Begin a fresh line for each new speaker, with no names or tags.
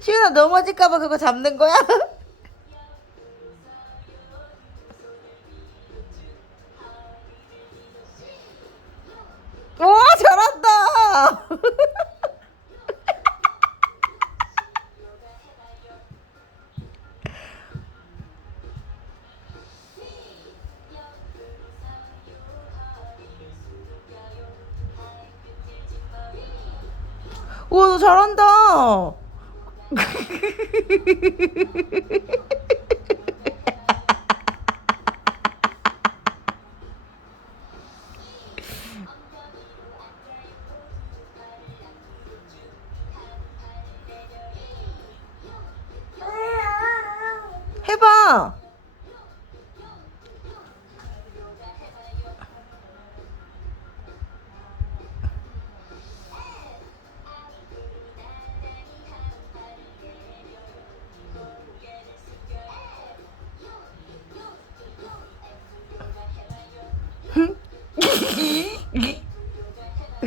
시윤아 넘어질까봐 그거 잡는 거야? 와 잘한다. 우와 너 잘한다. 해봐.